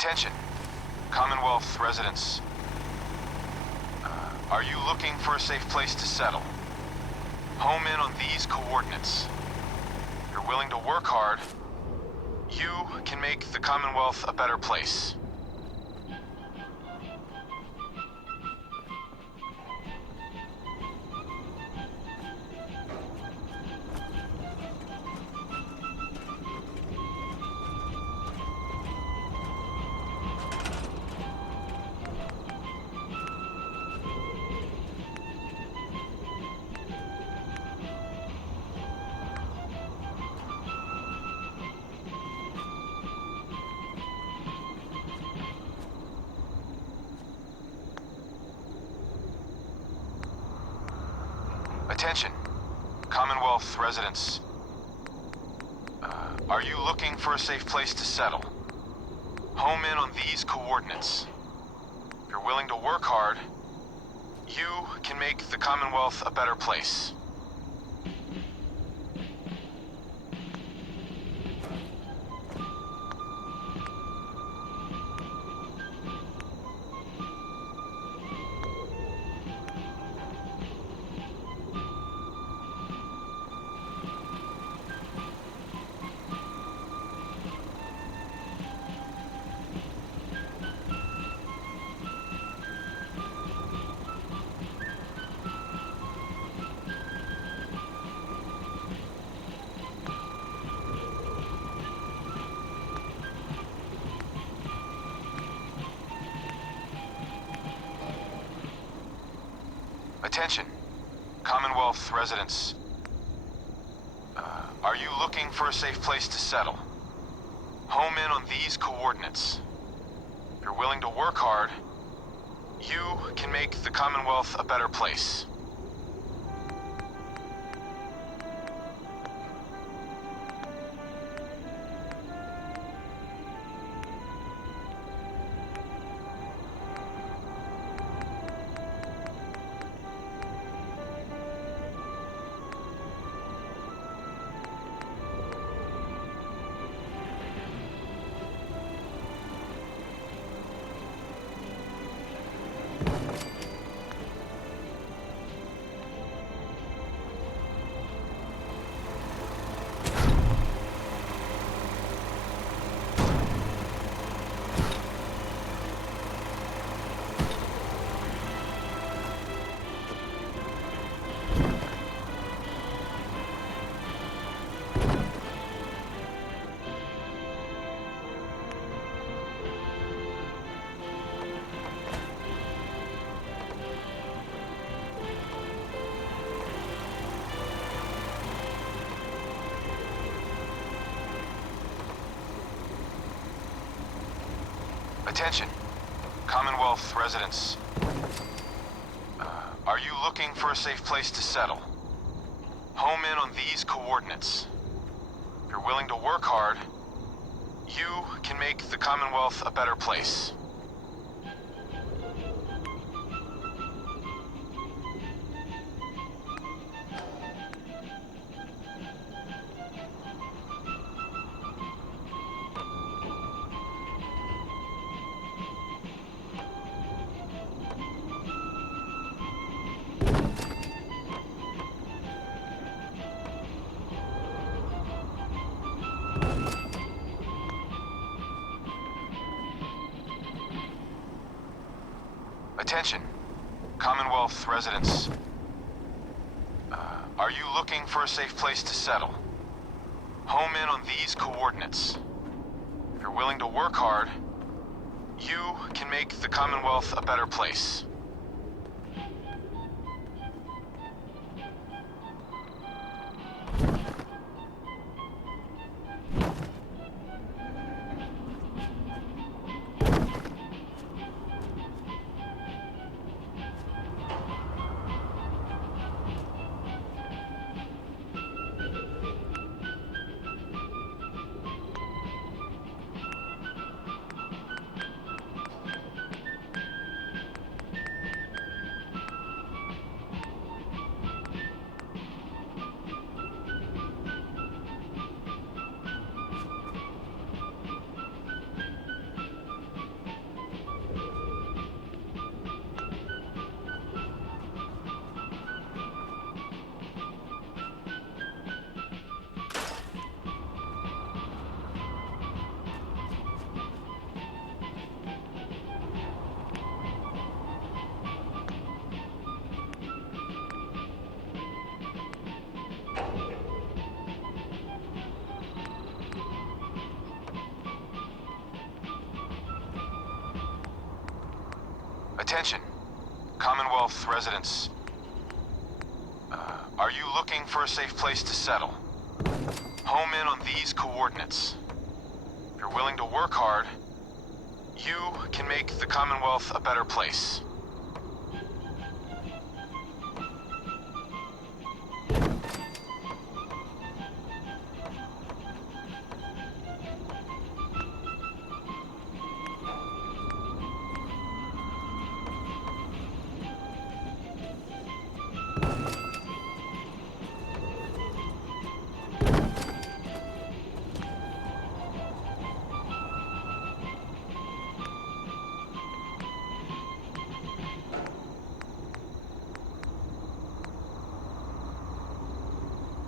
Attention, Commonwealth residents. Are you looking for a safe place to settle? Home in on these coordinates. If you're willing to work hard, you can make the Commonwealth a better place. Attention, Commonwealth residents. Are you looking for a safe place to settle? Home in on these coordinates. If you're willing to work hard, you can make the Commonwealth a better place. Attention, Commonwealth residents. Are you looking for a safe place to settle? Home in on these coordinates. If you're willing to work hard, you can make the Commonwealth a better place. Attention, Commonwealth residents. Are you looking for a safe place to settle? Home in on these coordinates. If you're willing to work hard, you can make the Commonwealth a better place. Attention, Commonwealth residents. Are you looking for a safe place to settle? Home in on these coordinates. If you're willing to work hard, you can make the Commonwealth a better place. Attention, Commonwealth residents. Are you looking for a safe place to settle? Home in on these coordinates. If you're willing to work hard, you can make the Commonwealth a better place.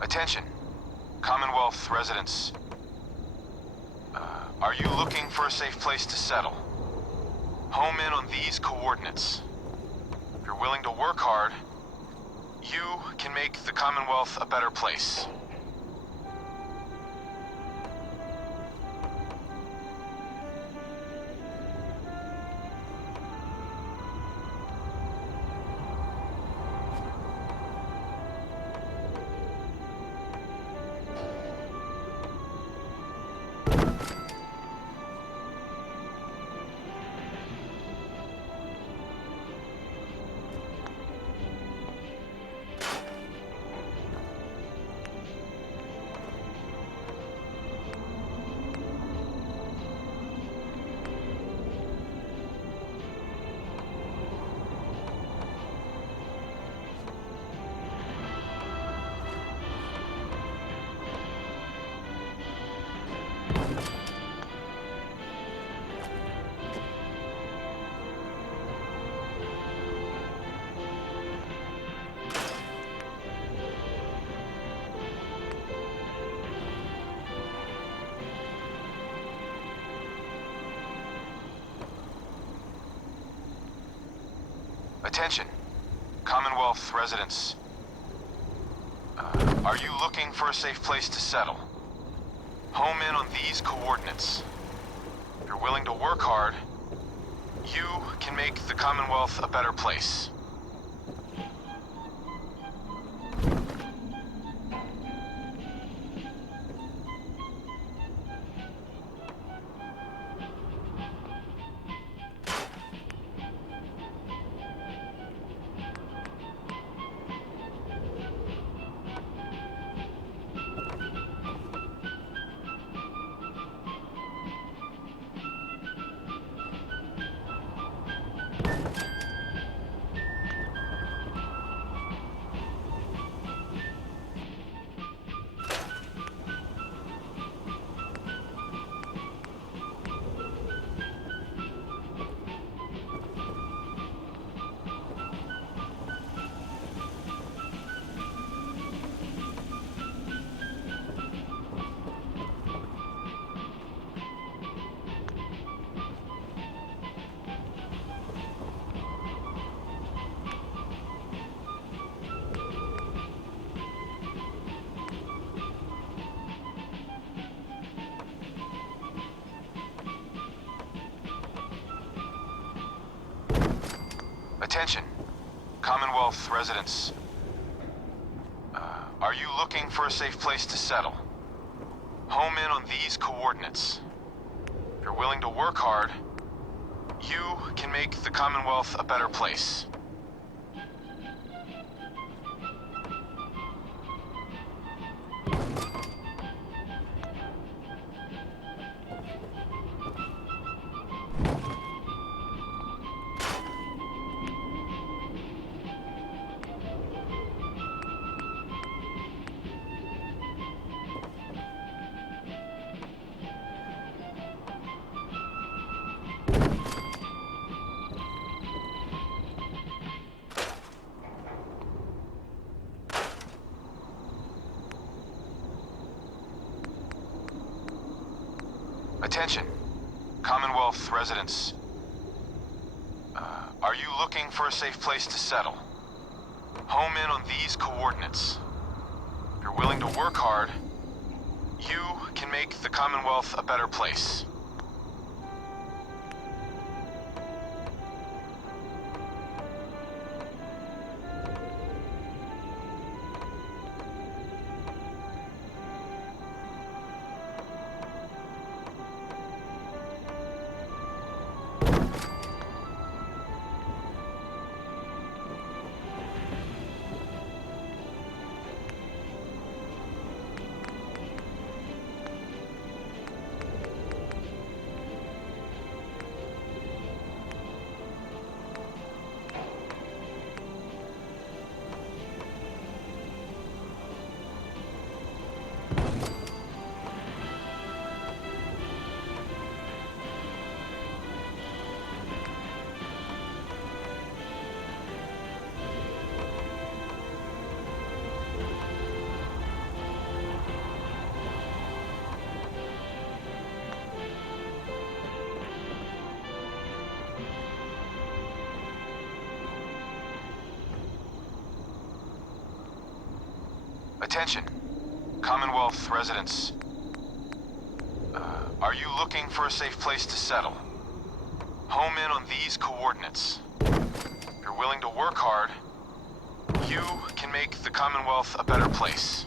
Attention, Commonwealth residents. Are you looking for a safe place to settle? Home in on these coordinates. If you're willing to work hard, you can make the Commonwealth a better place. Attention, Commonwealth residents. Are you looking for a safe place to settle? Home in on these coordinates. If you're willing to work hard, you can make the Commonwealth a better place. Attention, Commonwealth residents. Are you looking for a safe place to settle? Home in on these coordinates. If you're willing to work hard, you can make the Commonwealth a better place. Attention, Commonwealth residents. Are you looking for a safe place to settle? Home in on these coordinates. If you're willing to work hard, you can make the Commonwealth a better place. Attention, Commonwealth residents. Are you looking for a safe place to settle? Home in on these coordinates. If you're willing to work hard, you can make the Commonwealth a better place.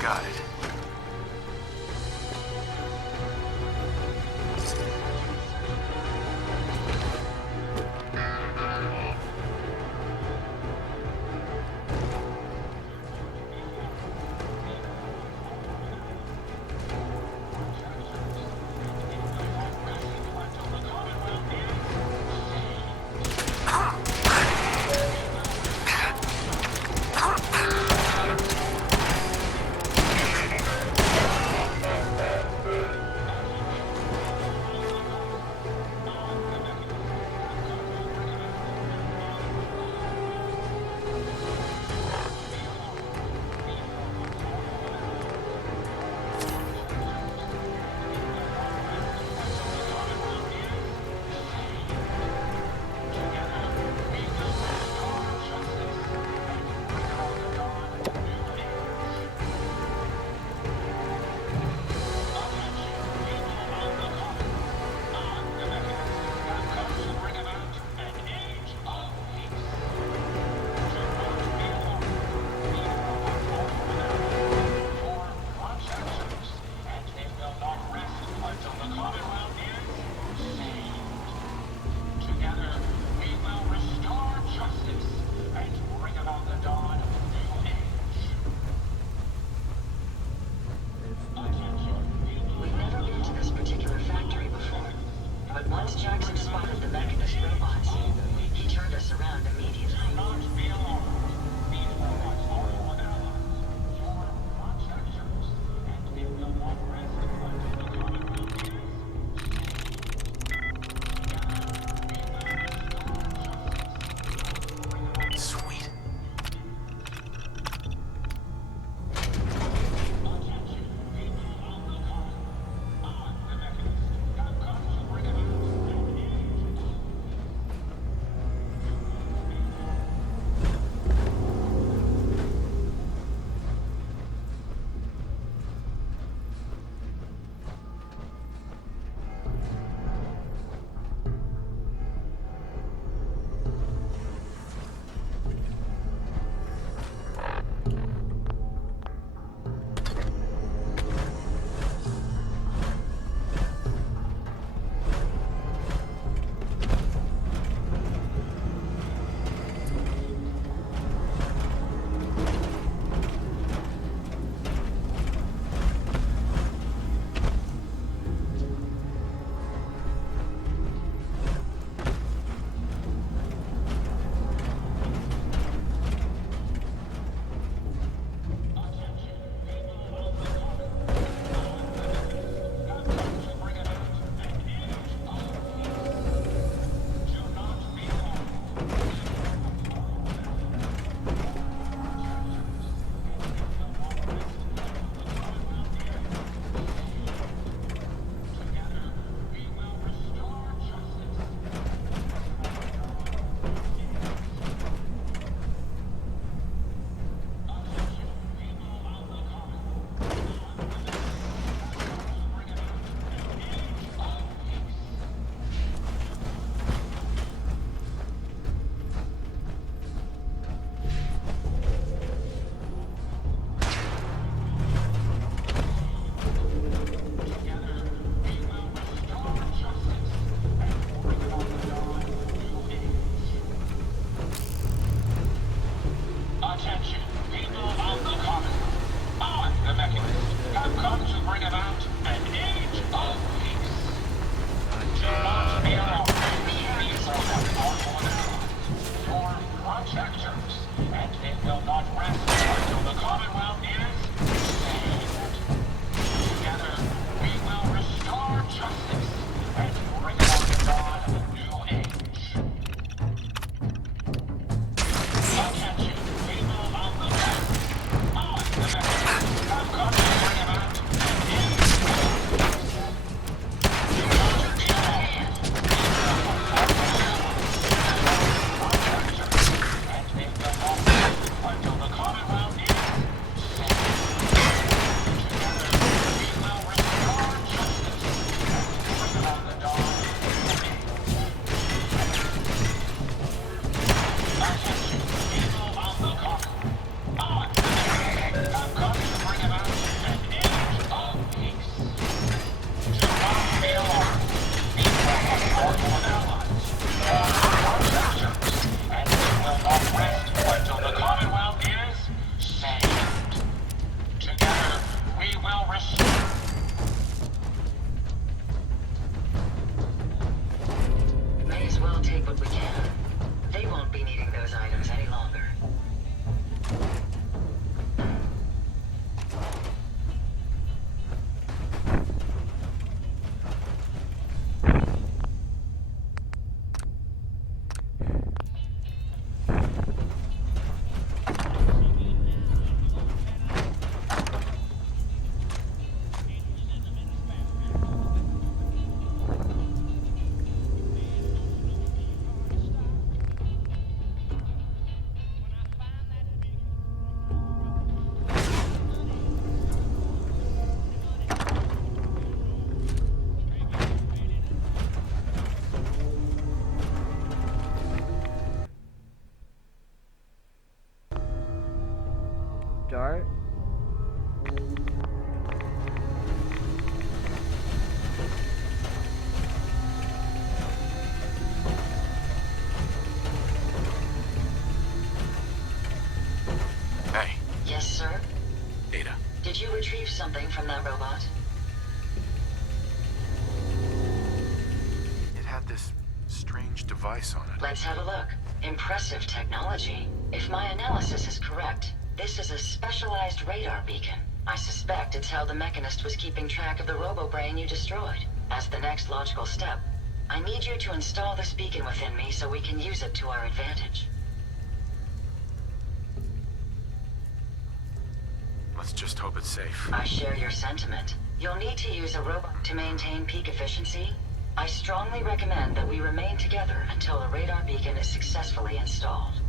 Got it. start. Hey, Yes, sir? Ada. Did you retrieve something from that robot? It had this strange device on it. Let's have a look. Impressive technology. If my analysis is correct, this is a specialized radar beacon. I suspect it's how the Mechanist was keeping track of the robo-brain you destroyed. As the next logical step, I need you to install this beacon within me so we can use it to our advantage. Let's just hope it's safe. I share your sentiment. You'll need to use a robot to maintain peak efficiency. I strongly recommend that we remain together until the radar beacon is successfully installed.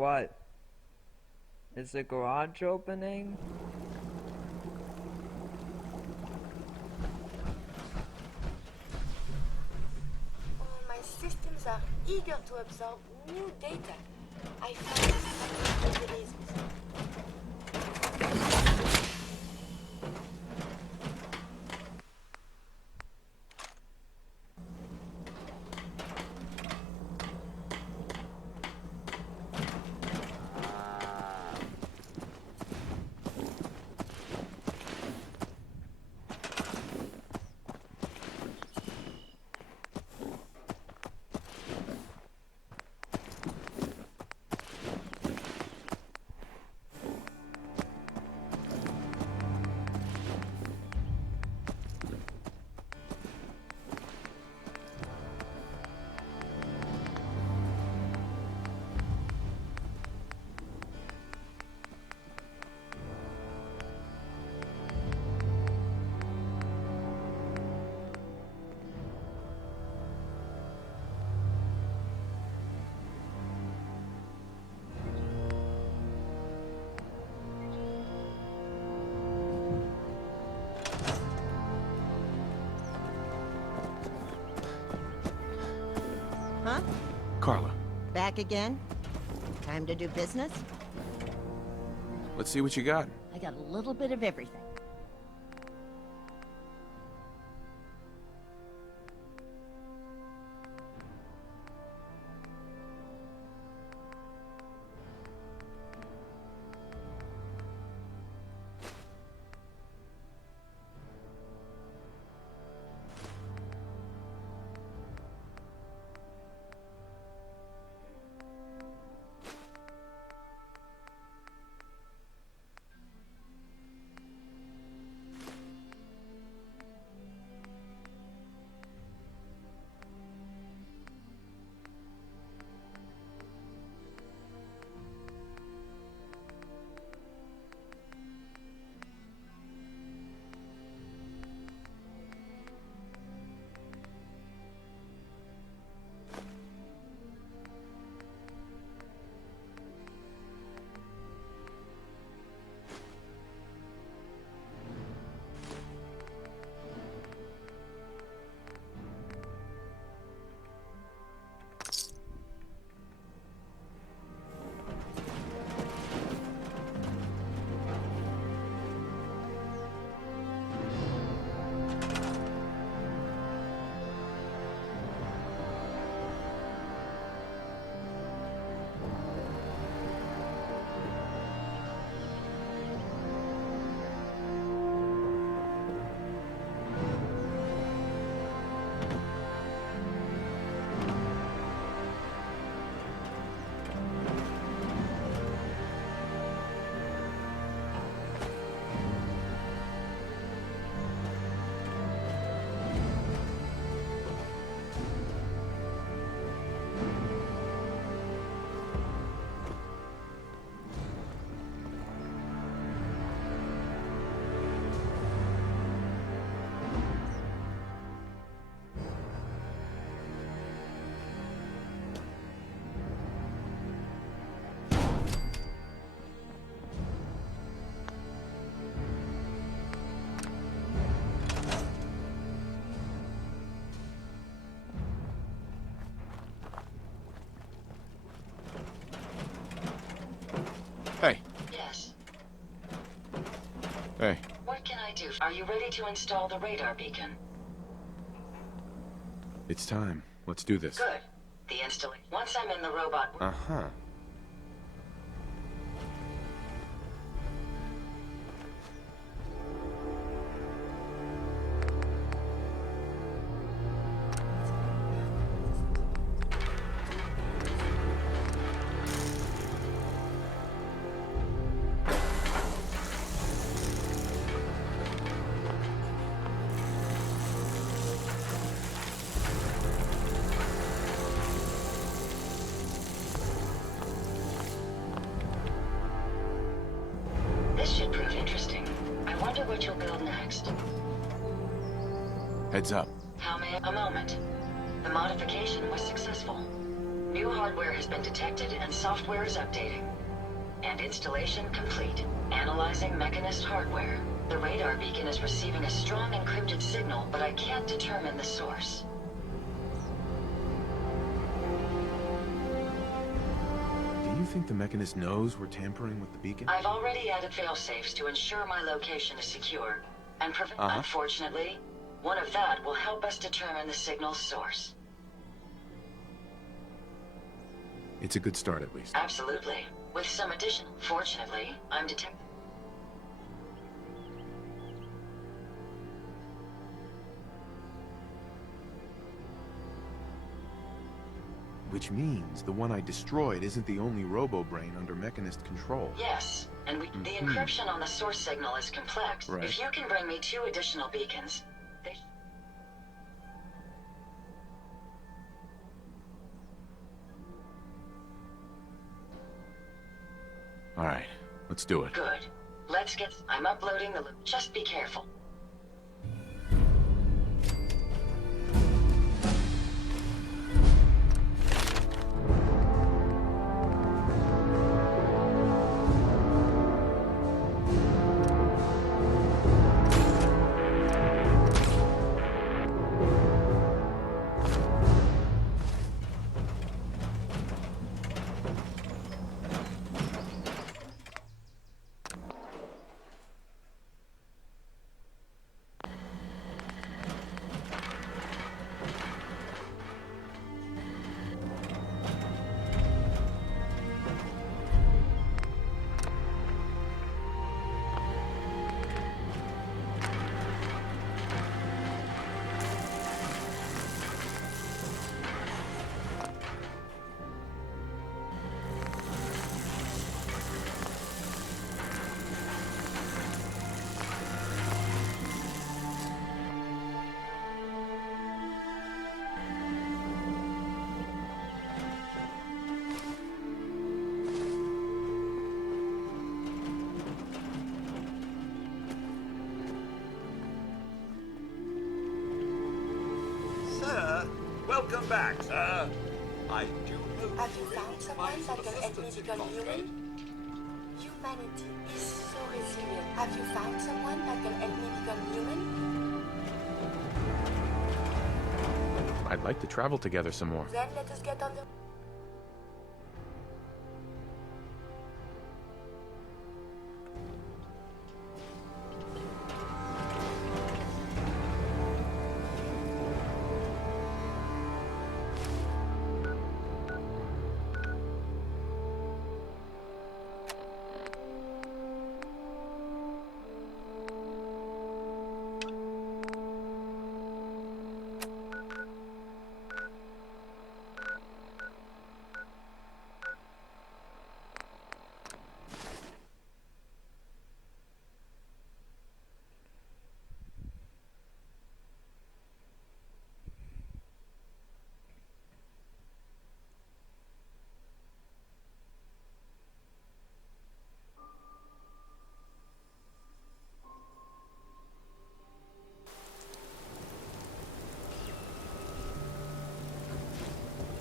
What? Is the garage opening? My systems are eager to absorb new data. I find mechanisms. Huh? Carla, Back again? Time to do business? let's see what you got. I got a little bit of everything. Hey. What can I do? Are you ready to install the radar beacon? It's time. Let's do this. Good. The installation. Once I'm in the robot. Uh-huh. This should prove interesting. I wonder what you'll build next. Heads up. How may a moment? The modification was successful. New hardware has been detected and software is updating. And installation complete. Analyzing Mechanist hardware. The radar beacon is receiving a strong encrypted signal, but I can't determine the source. Do you think the Mechanist knows we're tampering with the beacon? I've already added failsafes to ensure my location is secure. And unfortunately, one of that will help us determine the signal's source. It's a good start, at least. Absolutely. With some additional... Fortunately, I'm detecting... Which means the one I destroyed isn't the only robo-brain under Mechanist control. Yes, and the encryption on the source signal is complex. Right. If you can bring me 2 additional beacons, they... All right, let's do it. Good. Let's get... I'm uploading the... Just be careful. Welcome back, sir. I do hope Have you you're found able to someone find that some can help me assistance in become Cosgrave. human? Humanity is so resilient. Have you found someone that can help me become human? I'd like to travel together some more. Then let us get on the...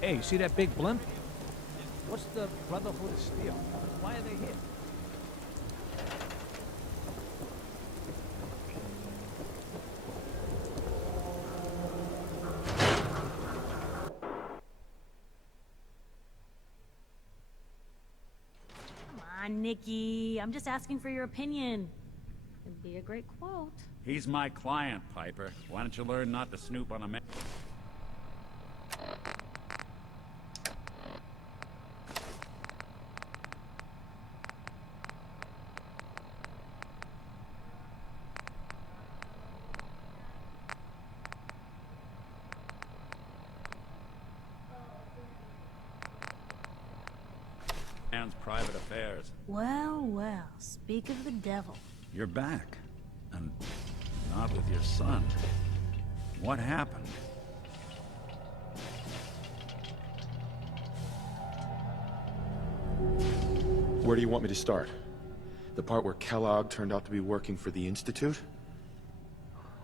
Hey, you see that big blimp? What's the Brotherhood of Steel? Why are they here? Come on, Nikki. I'm just asking for your opinion. It'd be a great quote. He's my client, Piper. Why don't you learn not to snoop on a man? Man's private affairs. Well, well, speak of the devil. You're back. And not with your son. What happened? Where do you want me to start? The part where Kellogg turned out to be working for the Institute?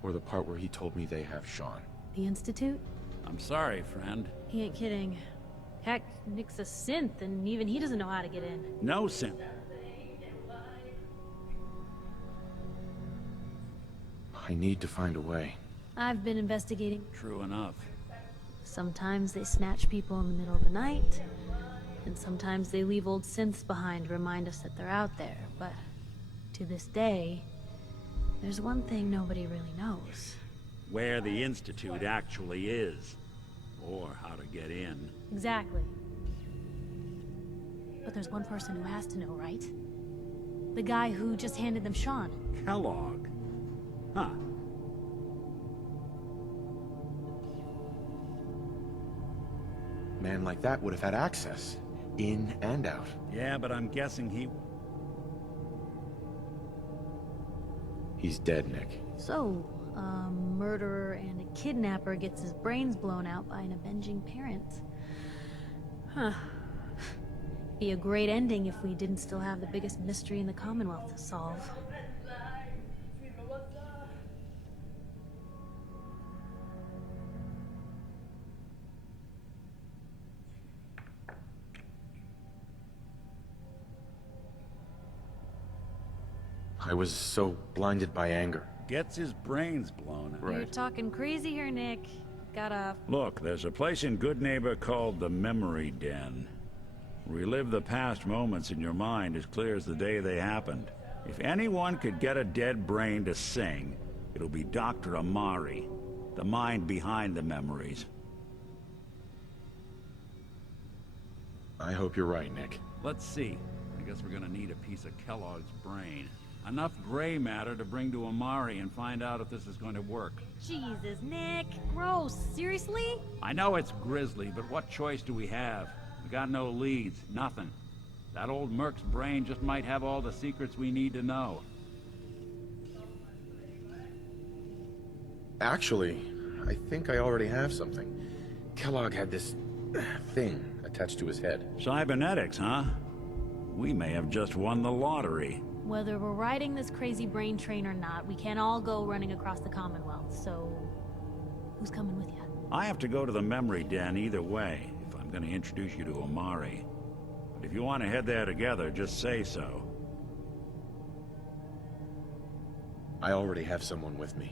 Or the part where he told me they have Sean? The Institute? I'm sorry, friend. He ain't kidding. Heck, Nick's a synth, and even he doesn't know how to get in. No simp. I need to find a way. I've been investigating. True enough. Sometimes they snatch people in the middle of the night, and sometimes they leave old synths behind to remind us that they're out there. But to this day, there's one thing nobody really knows. Where the Institute actually is. Or how to get in. Exactly. But there's one person who has to know, right? The guy who just handed them Sean. Kellogg. Huh. Man like that would have had access. In and out. Yeah, but I'm guessing He's dead, Nick. So, a murderer and a kidnapper gets his brains blown out by an avenging parent. Huh. Be a great ending if we didn't still have the biggest mystery in the Commonwealth to solve. I was so blinded by anger. gets his brains blown out. You're talking crazy here, Nick. Gotta... Look, there's a place in Goodneighbor called the Memory Den. Relive the past moments in your mind as clear as the day they happened. If anyone could get a dead brain to sing, it'll be Dr. Amari, the mind behind the memories. I hope you're right, Nick. Let's see. I guess we're gonna need a piece of Kellogg's brain. Enough gray matter to bring to Amari and find out if this is going to work. Jesus, Nick. Gross. Seriously? I know it's grisly, but what choice do we have? We got no leads, nothing. That old Merc's brain just might have all the secrets we need to know. Actually, I think I already have something. Kellogg had this thing attached to his head. Cybernetics, huh? We may have just won the lottery. Whether we're riding this crazy brain train or not, we can't all go running across the Commonwealth, so... who's coming with you? I have to go to the Memory Den either way, if I'm gonna introduce you to Amari. But if you want to head there together, just say so. I already have someone with me.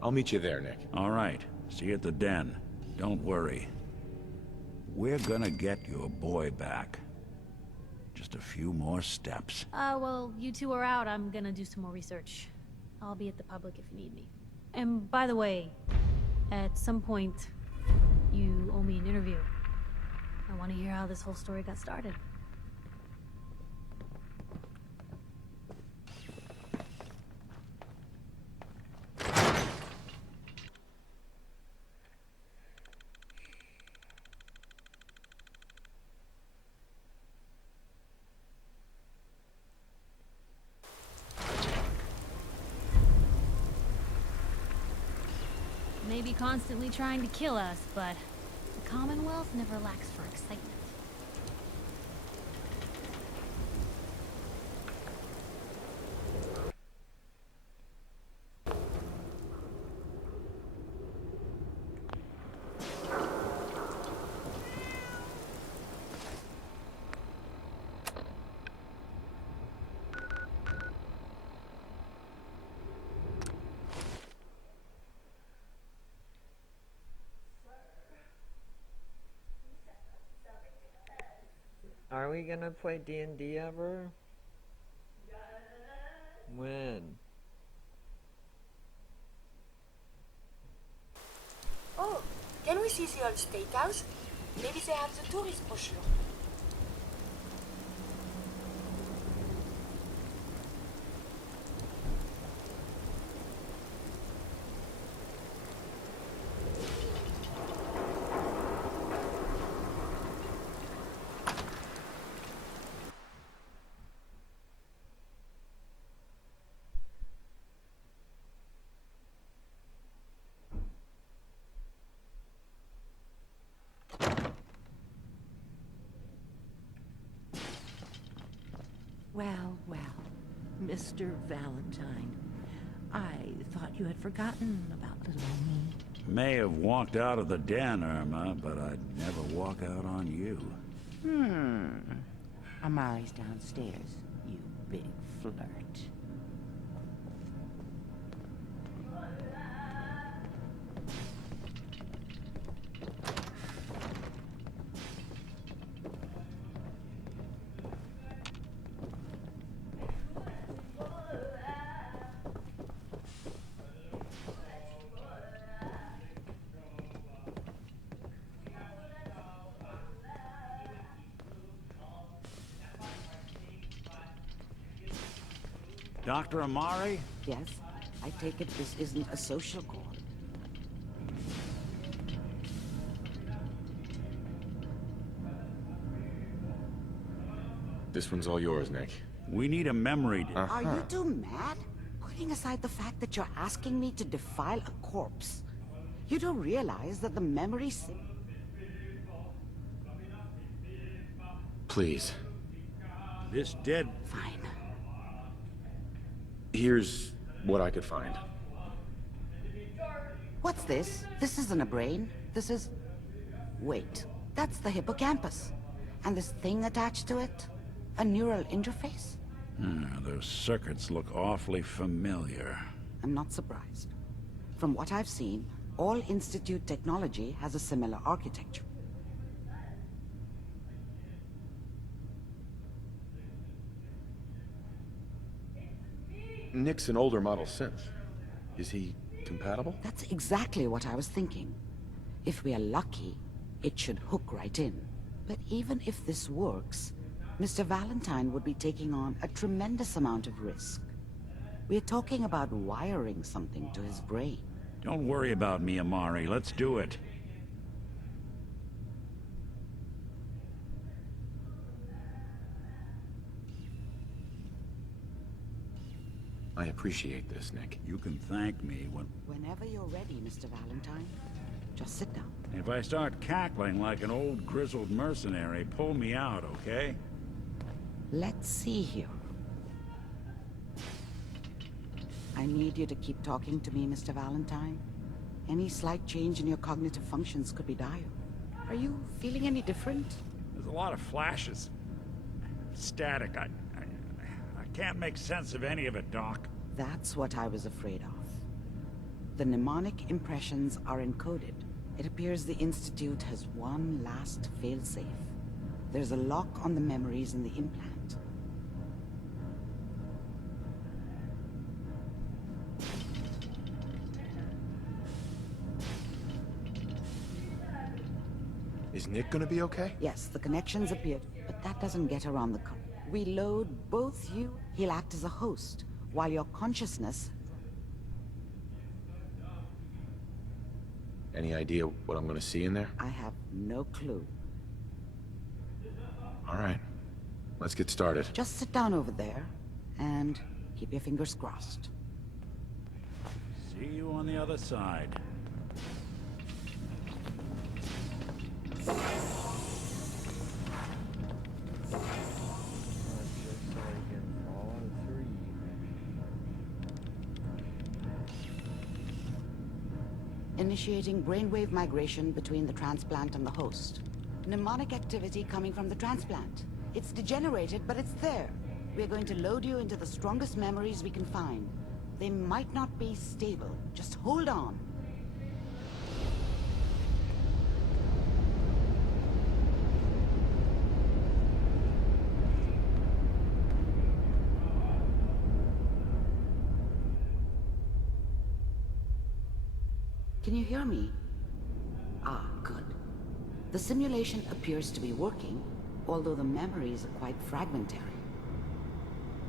I'll meet you there, Nick. All right. See you at the den. Don't worry. We're gonna get your boy back. Just a few more steps. Well, you two are out. I'm gonna do some more research. I'll be at the public if you need me. And by the way, at some point, you owe me an interview. I want to hear how this whole story got started. Maybe constantly trying to kill us, but the Commonwealth never lacks for excitement. Are we gonna play D&D ever? When? we see the old steakhouse? Maybe they have the tourist brochure. Well, well, Mr. Valentine. I thought you had forgotten about little me. May have walked out of the den, Irma, but I'd never walk out on you. Amari's downstairs, you big flirt. Dr. Amari? Yes, I take it this isn't a social call. This one's all yours, Nick. We need a memory. Are you two mad? Putting aside the fact that you're asking me to defile a corpse, you do realize that the memory... Please. This dead... Fine. Here's what I could find. What's this? This isn't a brain. This is... Wait, that's the hippocampus. And this thing attached to it? A neural interface? Those circuits look awfully familiar. I'm not surprised. From what I've seen, all Institute technology has a similar architecture. Nick's an older model synth. Is he compatible? That's exactly what I was thinking. If we are lucky, it should hook right in. But even if this works, Mr. Valentine would be taking on a tremendous amount of risk. We're talking about wiring something to his brain. Don't worry about me, Amari. Let's do it. I appreciate this, Nick. You can thank me Whenever you're ready, Mr. Valentine. Just sit down. if I start cackling like an old grizzled mercenary, pull me out, okay? Let's see here. I need you to keep talking to me, Mr. Valentine. Any slight change in your cognitive functions could be dire. Are you feeling any different? There's a lot of flashes. Static. I can't make sense of any of it, Doc. That's what I was afraid of. The mnemonic impressions are encoded. It appears the Institute has one last failsafe. There's a lock on the memories in the implant. Is Nick gonna be okay? Yes, the connections appeared, but that doesn't get around the... We load both you, he'll act as a host, while your consciousness... Any idea what I'm gonna see in there? I have no clue. All right. Let's get started. Just sit down over there, and keep your fingers crossed. See you on the other side. Just so I can fall on 3. Initiating brainwave migration between the transplant and the host. Mnemonic activity coming from the transplant. It's degenerated, but it's there. We're going to load you into the strongest memories we can find. They might not be stable. Just hold on. Can you hear me? Ah, good. The simulation appears to be working, although the memories are quite fragmentary.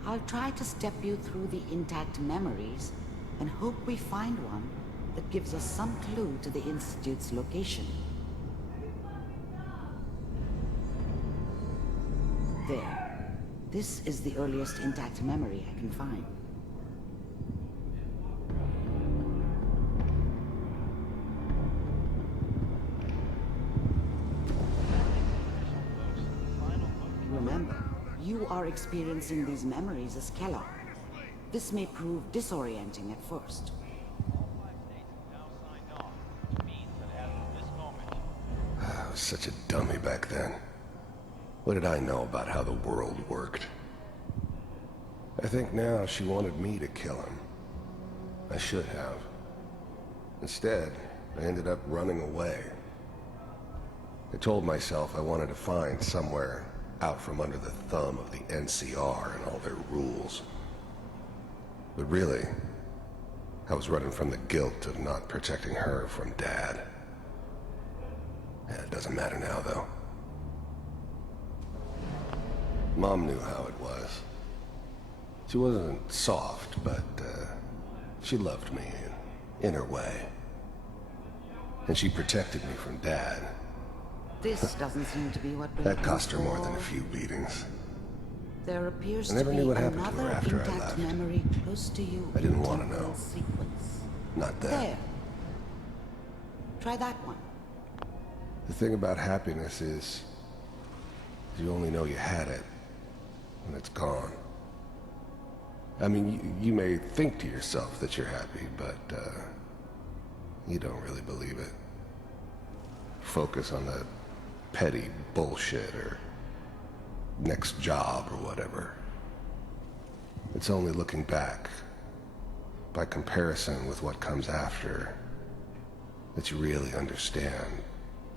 I'll try to step you through the intact memories and hope we find one that gives us some clue to the Institute's location. There. This is the earliest intact memory I can find. Remember, you are experiencing these memories as Kellogg. This may prove disorienting at first. I was such a dummy back then. What did I know about how the world worked? I think now she wanted me to kill him. I should have. Instead, I ended up running away. I told myself I wanted to find somewhere out from under the thumb of the NCR and all their rules. But really, I was running from the guilt of not protecting her from Dad. Yeah, it doesn't matter now, though. Mom knew how it was. She wasn't soft, but she loved me in her way. And she protected me from Dad. This doesn't seem to be what we That cost her more than a few beatings. There appears I to never be knew what happened to her another after I intact left. memory close to you. I didn't in want to temporal know. Sequence. Not that. There. Try that one. The thing about happiness is you only know you had it when it's gone. I mean, you may think to yourself that you're happy, but you don't really believe it. Focus on the petty bullshit or next job or whatever. It's only looking back, by comparison with what comes after, that you really understand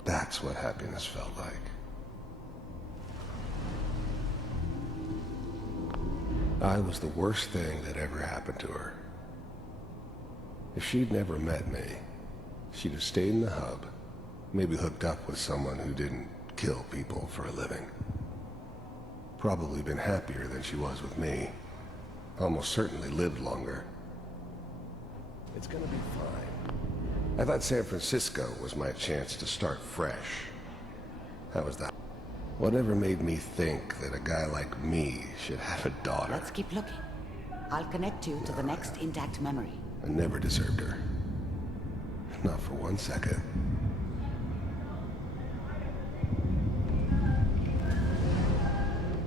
that's what happiness felt like. I was the worst thing that ever happened to her. If she'd never met me, she'd have stayed in the hub, maybe hooked up with someone who didn't kill people for a living. Probably been happier than she was with me. Almost certainly lived longer. It's gonna be fine. I thought San Francisco was my chance to start fresh. How was that? Whatever made me think that a guy like me should have a daughter? Let's keep looking. I'll connect you to the next intact memory. I never deserved her. Not for 1 second.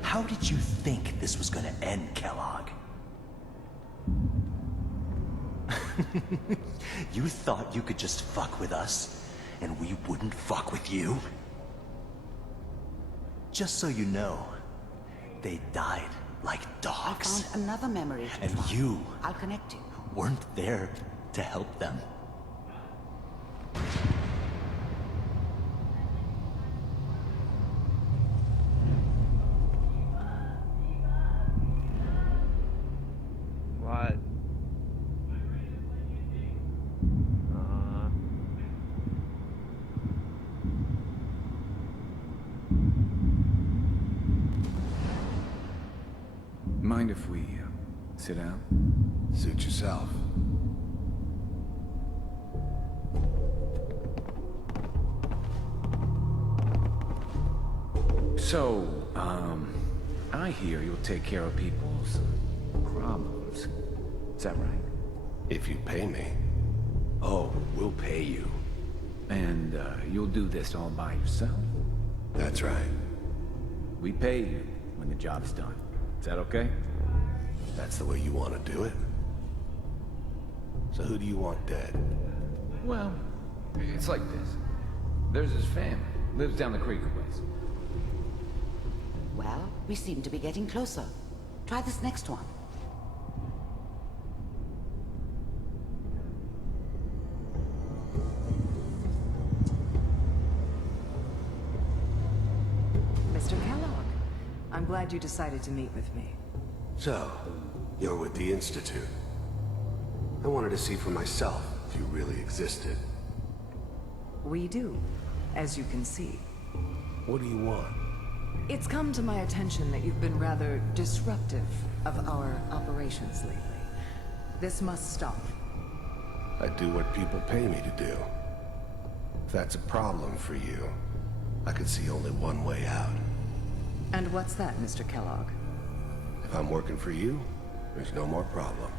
How did you think this was gonna end, Kellogg? You thought you could just fuck with us, and we wouldn't fuck with you? Just so you know, they died like I dogs. found another memory to And try. you I'll connect you. weren't there to help them. What? Mind if we sit down? Suit yourself. So, I hear you'll take care of people's problems. Is that right? If you pay me. Oh, we'll pay you. And, you'll do this all by yourself? That's right. We pay you when the job's done. Is that okay? That's the way you want to do it. So who do you want dead? Well, it's like this. There's his family. Lives down the creek a ways. Well, we seem to be getting closer. Try this next one. Mr. Kellogg, I'm glad you decided to meet with me. So, you're with the Institute. I wanted to see for myself if you really existed. We do, as you can see. What do you want? It's come to my attention that you've been rather disruptive of our operations lately. This must stop. I do what people pay me to do. If that's a problem for you, I could see only one way out. And what's that, Mr. Kellogg? If I'm working for you, there's no more problem.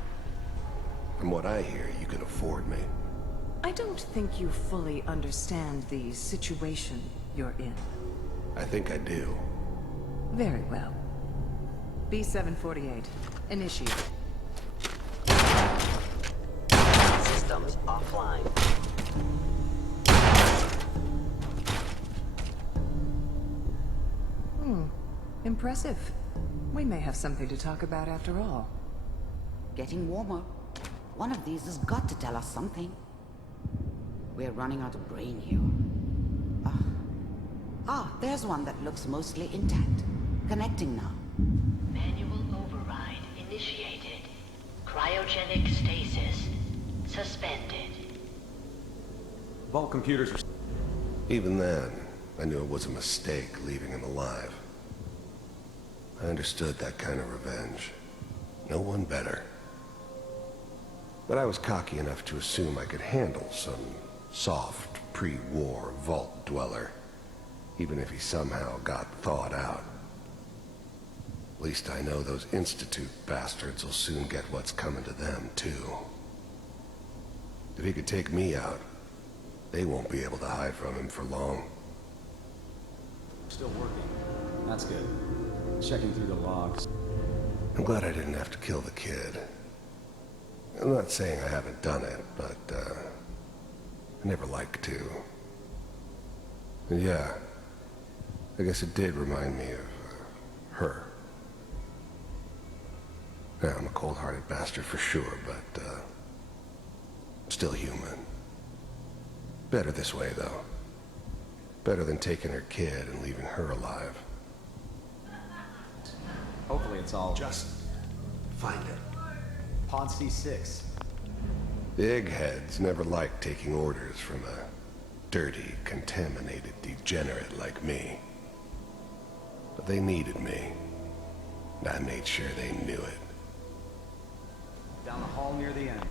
From what I hear, you can afford me. I don't think you fully understand the situation you're in. I think I do. Very well. B-748, initiate. Systems offline. Impressive. We may have something to talk about after all. Getting warmer. One of these has got to tell us something. We're running out of brain here. There's one that looks mostly intact. Connecting now. Manual override initiated. Cryogenic stasis suspended. Vault computers are... Even then, I knew it was a mistake leaving him alive. I understood that kind of revenge. No one better. But I was cocky enough to assume I could handle some soft, pre-war vault dweller, even if he somehow got thawed out. At least I know those Institute bastards will soon get what's coming to them, too. If he could take me out, they won't be able to hide from him for long. Still working. That's good. Checking through the logs. I'm glad I didn't have to kill the kid. I'm not saying I haven't done it, but, I never liked to. And yeah, I guess it did remind me of, her. Yeah, I'm a cold-hearted bastard for sure, but, still human. Better this way, though. Better than taking her kid and leaving her alive. Hopefully it's all... Just find it. Pod C6. The eggheads never liked taking orders from a dirty, contaminated degenerate like me. But they needed me, and I made sure they knew it. Down the hall near the end.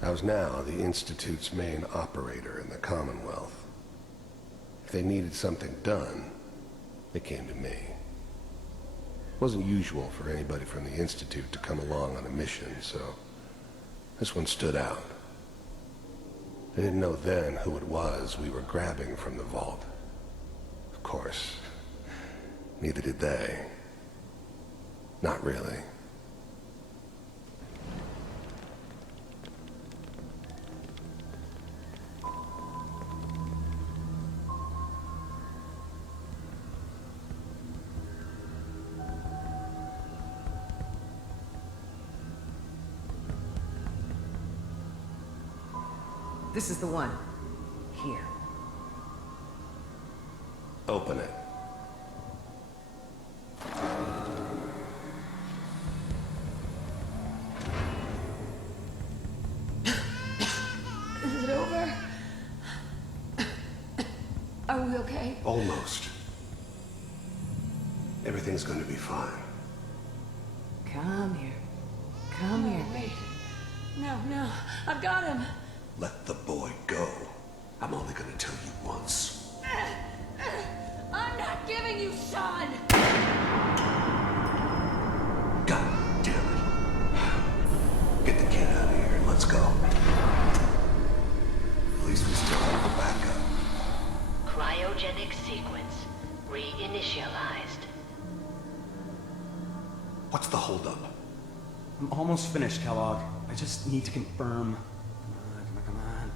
I was now the Institute's main operator in the Commonwealth. If they needed something done, they came to me. It wasn't usual for anybody from the Institute to come along on a mission, so this one stood out. I didn't know then who it was we were grabbing from the vault. Of course, neither did they. Not really. This is the one. Here. Open it. Is it over? Are we okay? Almost. Everything's going to be fine. Come here. Come here. Wait. No. I've got him. Let the boy go. I'm only going to tell you once. I'm not giving you Sean! God damn it. Get the kid out of here and let's go. At least we still have the backup. Cryogenic sequence reinitialized. What's the holdup? I'm almost finished, Kellogg. I just need to confirm. Come on.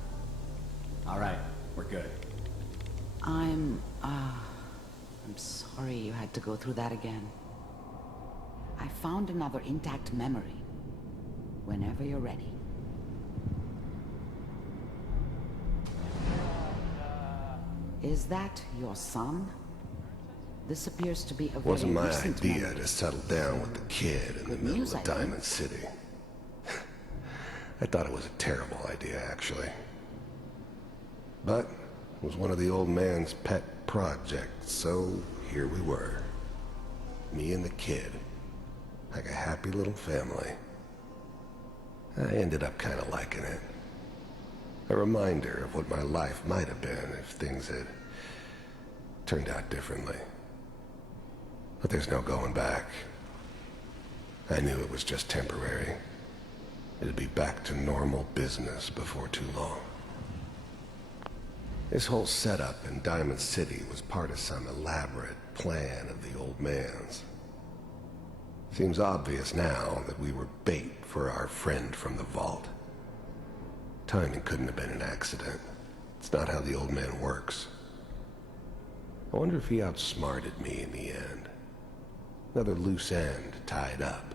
All right, we're good. I'm sorry you had to go through that again. I found another intact memory. Whenever you're ready. Is that your son? This appears to be a very Wasn't my recent idea memory. to settle down with the kid in the Good middle news, of I think. Diamond City. I thought it was a terrible idea, actually. But was one of the old man's pet projects, so here we were. Me and the kid. Like a happy little family. I ended up kind of liking it. A reminder of what my life might have been if things had turned out differently. But there's no going back. I knew it was just temporary. It'd be back to normal business before too long. This whole setup in Diamond City was part of some elaborate plan of the old man's. Seems obvious now that we were bait for our friend from the vault. Timing couldn't have been an accident. It's not how the old man works. I wonder if he outsmarted me in the end. Another loose end tied up.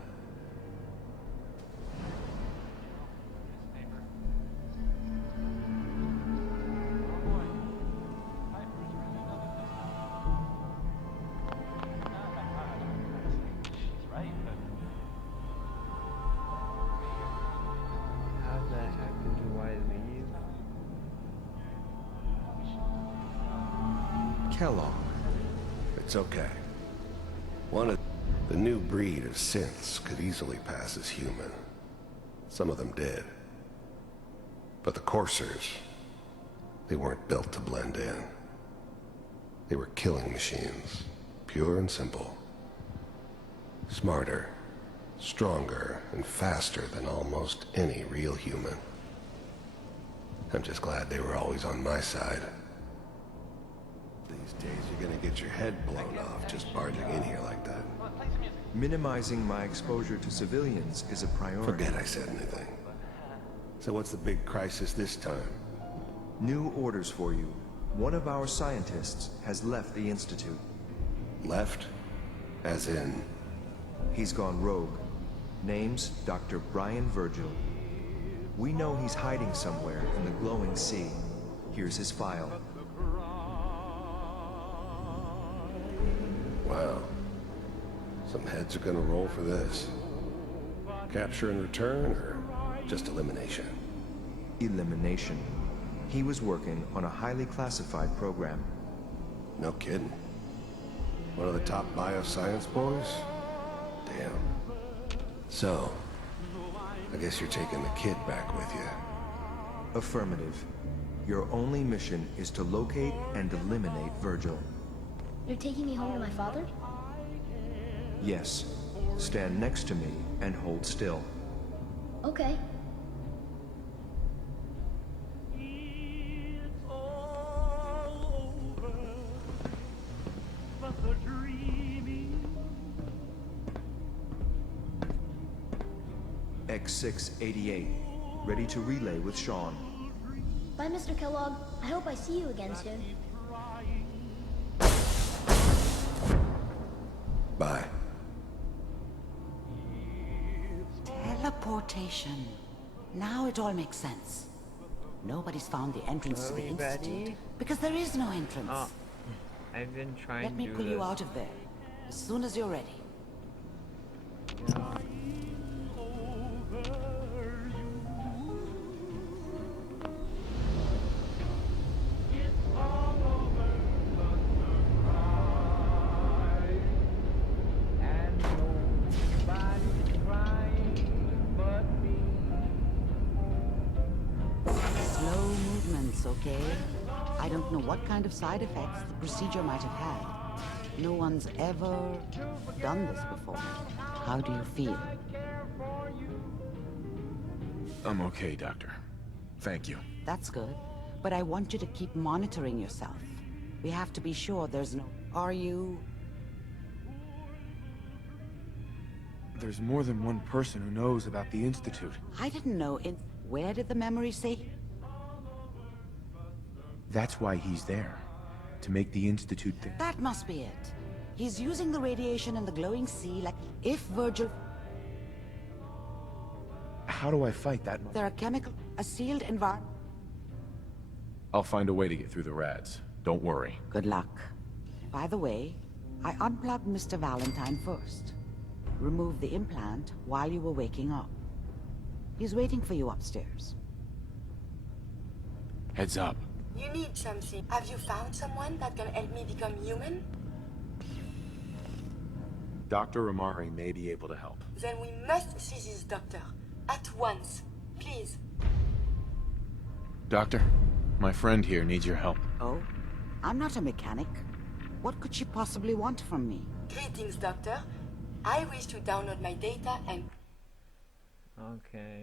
How the heck do I leave? Kellogg. It's okay. One of the new breed of synths could easily pass as human. Some of them did. But the Coursers, they weren't built to blend in. They were killing machines, pure and simple. Smarter, stronger, and faster than almost any real human. I'm just glad they were always on my side. These days you're gonna get your head blown off just barging in here like that. Minimizing my exposure to civilians is a priority. Forget I said anything. So what's the big crisis this time? New orders for you. One of our scientists has left the Institute. Left? As in? He's gone rogue. Name's Dr. Brian Virgil. We know he's hiding somewhere in the glowing sea. Here's his file. Wow. Some heads are gonna roll for this. Capture and return, or just elimination? Elimination. He was working on a highly classified program. No kidding. One of the top bioscience boys? Damn. So, I guess you're taking the kid back with you. Affirmative. Your only mission is to locate and eliminate Virgil. You're taking me home to my father? Yes. Stand next to me and hold still. Okay. X688. Ready to relay with Sean. Bye, Mr. Kellogg. I hope I see you again soon. Bye. Teleportation. Now it all makes sense. Nobody's found the entrance to the we Institute. ready? Because there is no entrance. Oh, I've been trying Let me to pull do you this. out of there. As soon as you're ready. Slow movements, okay? I don't know what kind of side effects the procedure might have had. No one's ever done this before. How do you feel? I'm okay, Doctor. Thank you. That's good. But I want you to keep monitoring yourself. We have to be sure there's no... Are you... There's more than one person who knows about the Institute. I didn't know in... Where did the memory say? That's why he's there. To make the Institute think. That must be it. He's using the radiation in the glowing sea like if Virgil... How do I fight that? There are chemical... A sealed environment... I'll find a way to get through the rads. Don't worry. Good luck. By the way, I unplugged Mr. Valentine first. Removed the implant while you were waking up. He's waiting for you upstairs. Heads up. You need something. Have you found someone that can help me become human? Dr. Amari may be able to help. Then we must see this doctor. At once. Please. Doctor, my friend here needs your help. Oh? I'm not a mechanic. What could she possibly want from me? Greetings, Doctor. I wish to download my data and... Okay.